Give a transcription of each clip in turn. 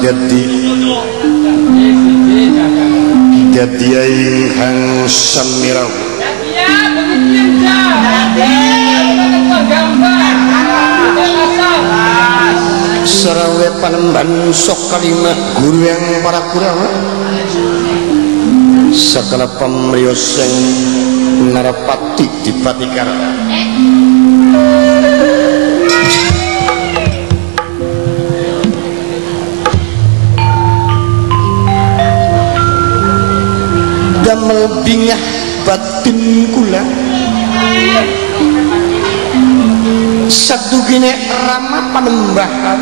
jadi ingkang samirau serawe panembahan sok kalimah guru yang para kurawa sakala pamriyos yang narapati dipatikar damel bingah batin kula sadugine rama panembahan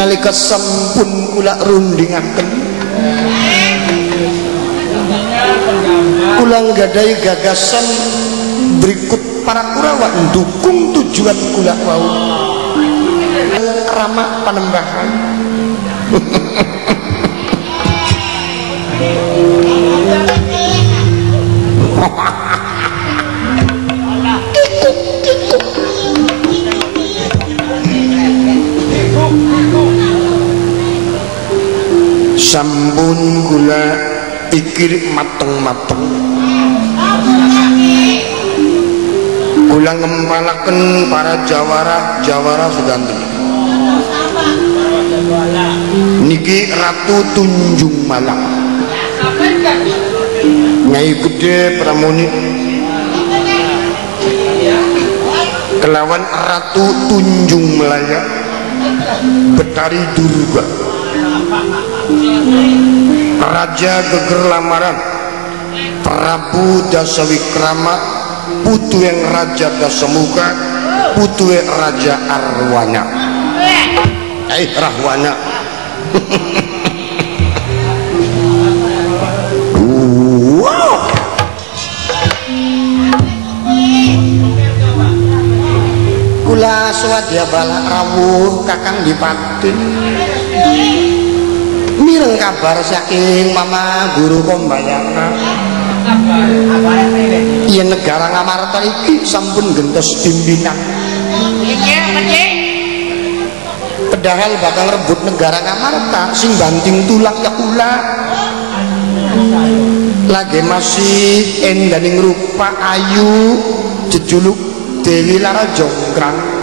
nalika sampun kula rundingaken kula nggadahi gagasan berikut para kurawa dukung tujuan kula wau rama panembahan sampun kula pikir mateng-mateng kula ngempalaken para jawara sedanten niki Ratu Tunjung Malang Nyai Gede Pramoni kelawan Ratu Tunjung Melaya Betari Durga Raja Geger Lamaran Prabu Dasawikrama putu yang Raja Dasamuka putu yang Raja Arwana Rahwana kula swadya bala rawuh Kakang Dipatin mireng kabar saking Mama Guru Kombayana yen negara Ngamarta iki sampun gentos pimpinan padahal bakal rebut negara Ngamarta sing banting tulang ya kula lagi masih endaning rupa ayu jejuluk Dewi Lara Jonggrang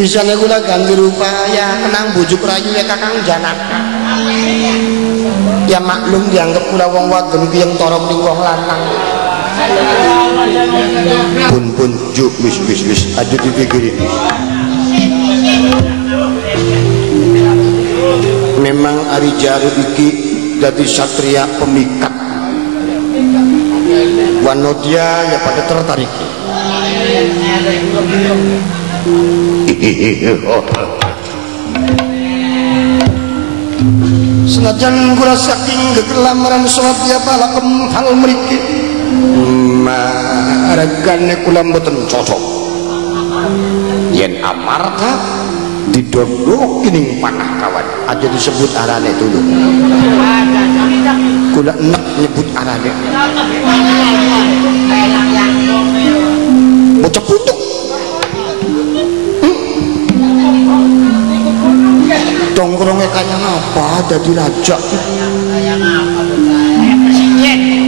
bisa kula ganti rupa ya kenang bujuk rayu ya Kakang Janaka ya maklum dianggap kula wong wadon ki yang torong ning wong lanang pun juk wis aja dipikiri memang Ari Jaru iki dadi satria pemikat wanodya ya pada tertarik senajan kula saking gegelamaran swadya balakem hal mriki maragane kula mboten cocok yen Amarta didodoki ning panah kawan aja disebut arane dulu kula enek nyebut arane bocah putuk tongkrongnya kayak apa jadi raja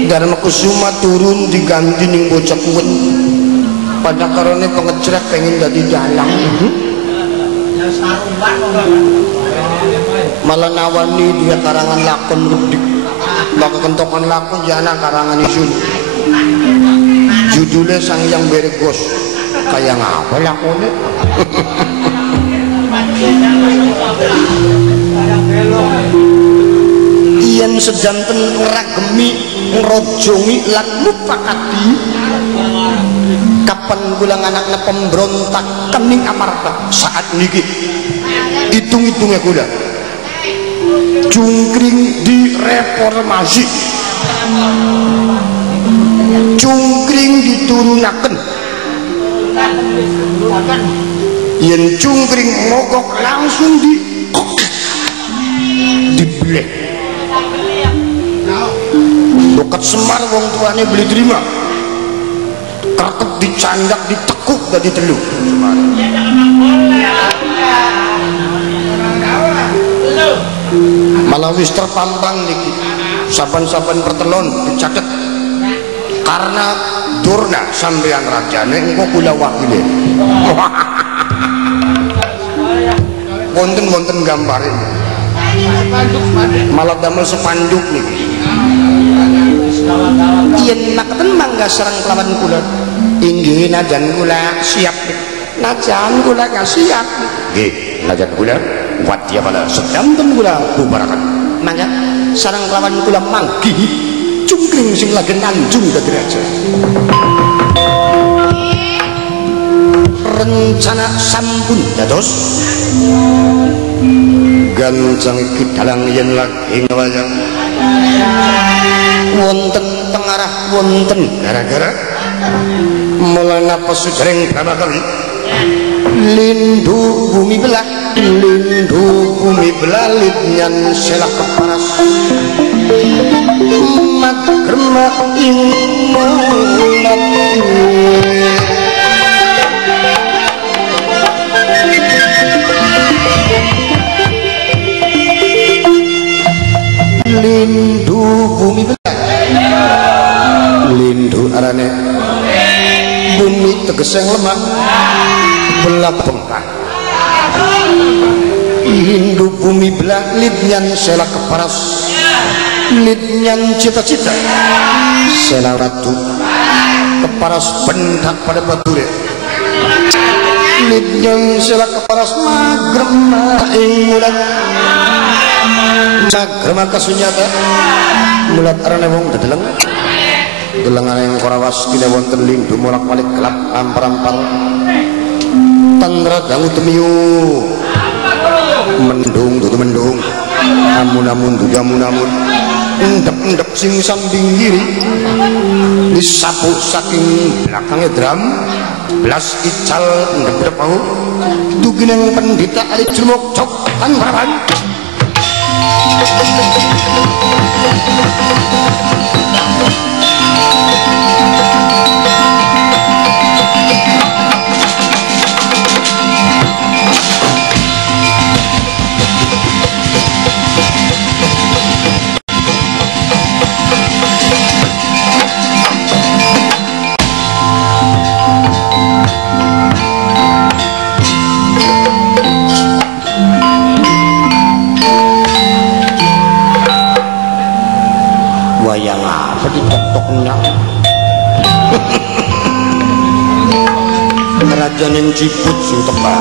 Dharma Kusuma turun diganti ning bocah kuwet pada karone pengecrek pengen jadi dalang malah nawani dia karangan lakon rudik bakal kentokan lakon jana karangan isun judulnya Sang Hyang Beregos kayak ngapa lakonnya yen sedanten ngragemi ngrojongi lan mupakati kapan kula anaknya pemberontak kening Amarta saat niki hitung-hitungnya kula cungkring direformasi cungkring diturunaken yen cungkring mogok langsung dibeleh bokat Semar wong tuane beli terima kakep dicandak ditekuk dadi telu Semar wis terpampang niki saben-saben pertelon dicatet karena durna sampeyan rajane engko kula wakile wonten gambare malah damel sepanduk niki yen maketen mangga sareng kelawan kula inggih najan kula siap najan kula siap nggih najan kula wadya bala sedanten kula bubarakan mangga sareng kelawan kula manggi cungkring sing lagi nanjung dadi raja rencana sampun dados gancang iki dalang yen lagi ngawayang wonten tengarah wonten gara-gara mulai napa sujering berapa kali lindu bumi belah lidnyan selak keparas magrema imulat lindu bumi belah lindu arane bumi tegeseng lemah belah bengkak lindu bumi belah lidnyan selak keparas lidnyan cita-cita sela ratu keparas bendak pada bature lidnyan selak keparas magrema ing mulat magrema kasunyata mulat arane wong dedeleng delengan yang korawas tidak wonten lindu molak-malik gelap ampar-ampar tandra dangu temiu mendung dudu mendung amun-amun dudu amun-amun endep-endep sing samping kiri disapu saking belakangnya drum belas ical endep-endep mau dugineng pendita ali jumuk cok kan baraban wayang apa ditok-toknya kerajaan yang ciput sing tebal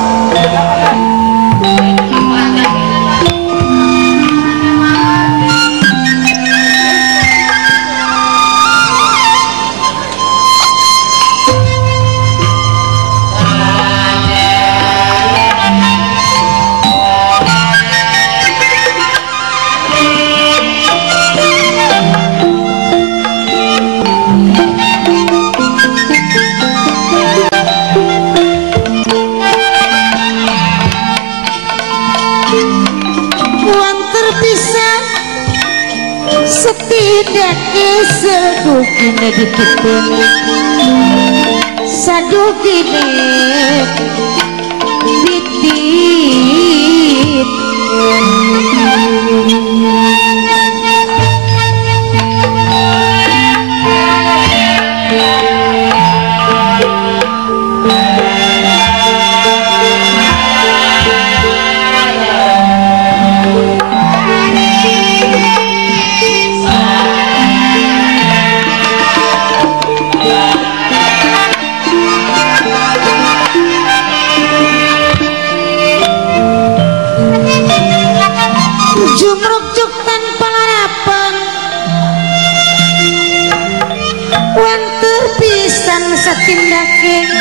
setidaknya sedukine ditipin sadukine ditip jumruk tanpa harapan wanter pisan satindake